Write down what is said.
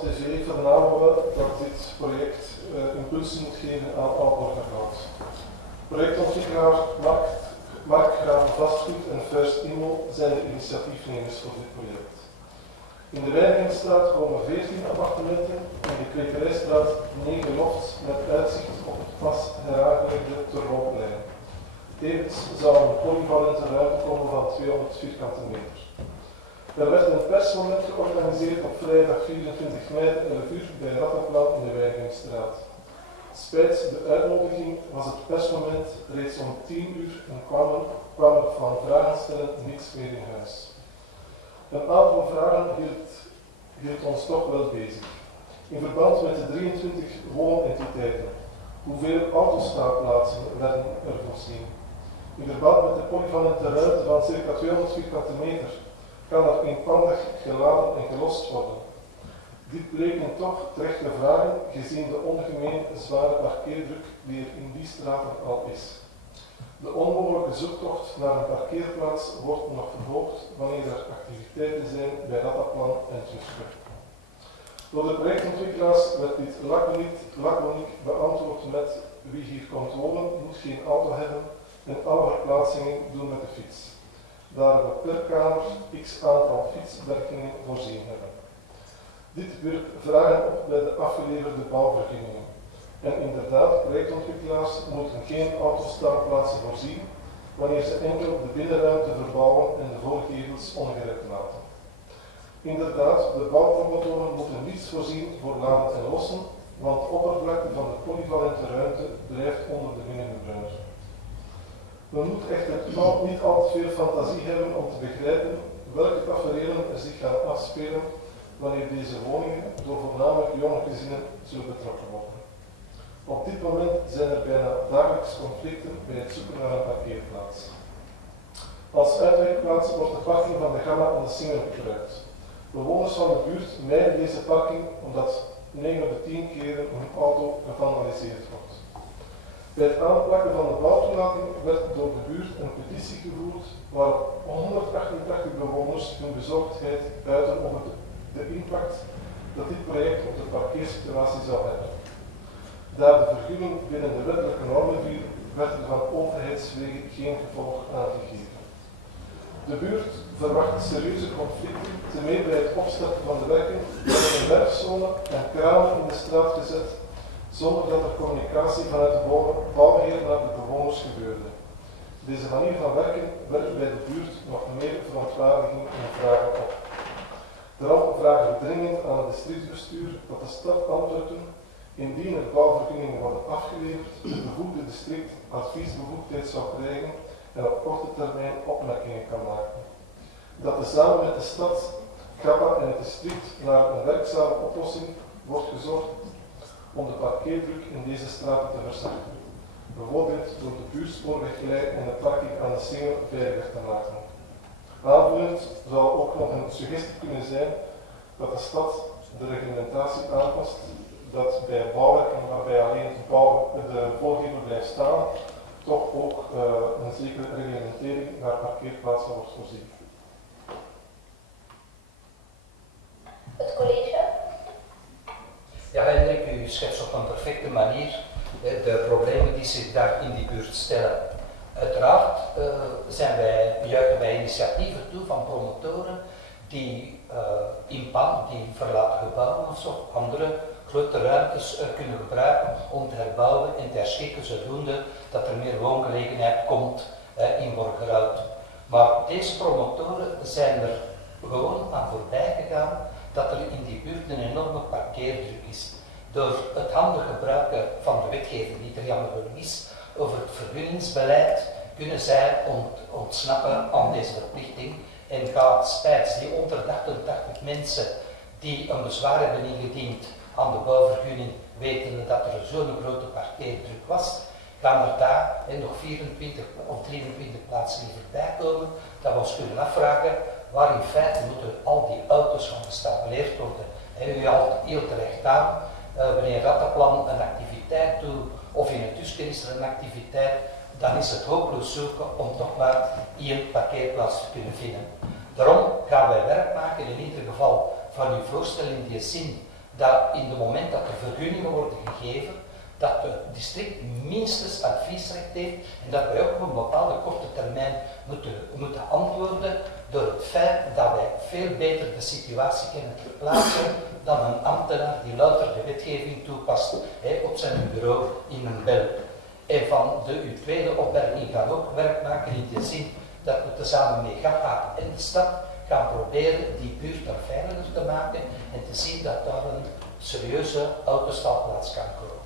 TV vernamen we dat dit project impulsen moet geven aan Aalborgerhout. Projectontwikkelaar Mark Graven Vastgoed en First Immo zijn de initiatiefnemers voor dit project. In de Wijngaardstraat komen 14 appartementen, in de Kwekerijstraat 9 lofts met uitzicht op het pas heraangelegde Terlooplijn. Tevens zou een polyvalente ruimte komen van 200 vierkante meter. Er werd een persmoment georganiseerd op vrijdag 24 mei 11 uur bij Rattenplan in de Wijngaardstraat. Spijts de uitnodiging was het persmoment reeds om 10 uur en kwam er van vragen stellen niets meer in huis. Een aantal vragen hield ons toch wel bezig. In verband met de 23 woonentiteiten, hoeveel autostaatplaatsen werden er voorzien? In verband met de polyvalente ruimte van ca. 200 vierkante meter kan er eenpandig geladen en gelost worden. Dit bleken toch terechte vragen, gezien de ongemeen zware parkeerdruk die er in die straten al is. De onmogelijke zoektocht naar een parkeerplaats wordt nog verhoogd wanneer er activiteiten zijn bij Rattenplan en Tjusper. Door de projectontwikkelaars werd dit laconiek beantwoord met wie hier komt wonen moet geen auto hebben en alle verplaatsingen doen met de fiets. Daar we per kamer x aantal fietswerkingen voorzien hebben. Dit wierp vragen op bij de afgeleverde bouwvergunningen. En inderdaad, projectontwikkelaars moeten geen autostaanplaatsen voorzien wanneer ze enkel de binnenruimte verbouwen en de voorgevels ongerept laten. Inderdaad, de bouwpromotoren moeten niets voorzien voor laden en lossen, want de oppervlakte van de polyvalente ruimte blijft onder de minimumruimte. Men moet echter niet al te veel fantasie hebben om te begrijpen welke taferelen er zich gaan afspelen wanneer deze woningen door voornamelijk jonge gezinnen zullen betrokken worden. Op dit moment zijn er bijna dagelijks conflicten bij het zoeken naar een parkeerplaats. Als uitwijkplaats wordt de parking van de Gamma aan de Singel gebruikt. Bewoners van de buurt mijden deze parking omdat 9 op de 10 keren hun auto gevandaliseerd wordt. Bij het aanplakken van de bouwtoelating werd door de buurt een petitie gevoerd waarop 188 bewoners hun bezorgdheid uiten over de impact dat dit project op de parkeersituatie zou hebben. Daar de vergunning binnen de wettelijke normen viel, werd er van overheidswege geen gevolg aangegeven. De buurt verwacht serieuze conflicten, te meer bij het opstarten van de werken werden een werfzone en kranen in de straat gezet, zonder dat er communicatie vanuit de bouwheer naar de bewoners gebeurde. Deze manier van werken werpt bij de buurt nog meer verontwaardiging en vragen op. Daarom vragen we dringend aan het districtsbestuur dat de stad Antwerpen, indien er bouwvergunningen worden afgeleverd, het bevoegde district adviesbevoegdheid zou krijgen en op korte termijn opmerkingen kan maken. Dat er samen met de stad, Kappa en het district naar een werkzame oplossing wordt gezorgd om de parkeerdruk in deze straten te verzachten. Bijvoorbeeld door de buurspoorweglijn en de parking aan de Singel veiliger te maken. Aanvullend zou ook nog een suggestie kunnen zijn dat de stad de reglementatie aanpast dat bij bouwwerken waarbij alleen de voorgever blijft staan, toch ook een zekere reglementering naar parkeerplaatsen wordt voorzien. Het college? Ja, Hendrik, u schetst op een perfecte manier de problemen die zich daar in die buurt stellen. Uiteraard juichen wij initiatieven toe van promotoren die die verlaten gebouwen of zo, andere grote ruimtes kunnen gebruiken om te herbouwen en te herschikken, zodoende dat er meer woongelegenheid komt in Borgerhout. Maar deze promotoren zijn er gewoon aan voorbij gegaan dat er in die buurt een enorme parkeerdruk is. Door het handig gebruiken van de wetgeving die er jammer genoeg is over het vergunningsbeleid, kunnen zij ontsnappen aan deze verplichting en gaat spijts die 188 mensen die een bezwaar hebben ingediend aan de bouwvergunning, wetende dat er zo'n grote parkeerdruk was, gaan er daar nog 24 of 23 plaatsen die voorbij komen, dat we ons kunnen afvragen waar in feite moeten al die auto's gaan gestapeerd worden. En u haalt heel terecht aan, wanneer Rattenplan een activiteit doet, of in het Tusken is er een activiteit, dan is het hopeloos zoeken om toch maar 1 parkeerplaats te kunnen vinden. Daarom gaan wij werk maken in ieder geval van uw voorstel in die zin dat in het moment dat er vergunningen worden gegeven, dat het district minstens adviesrecht heeft en dat wij ook op een bepaalde korte termijn moeten antwoorden door het feit dat wij veel beter de situatie kunnen verplaatsen dan een ambtenaar die louter de wetgeving toepast op zijn bureau in een bel. En van uw tweede opmerking gaan ook werk maken in de zin dat we tezamen met GAPA en de stad gaan proberen die buurt er veiliger te maken en te zien dat daar een serieuze autostapplaats kan komen.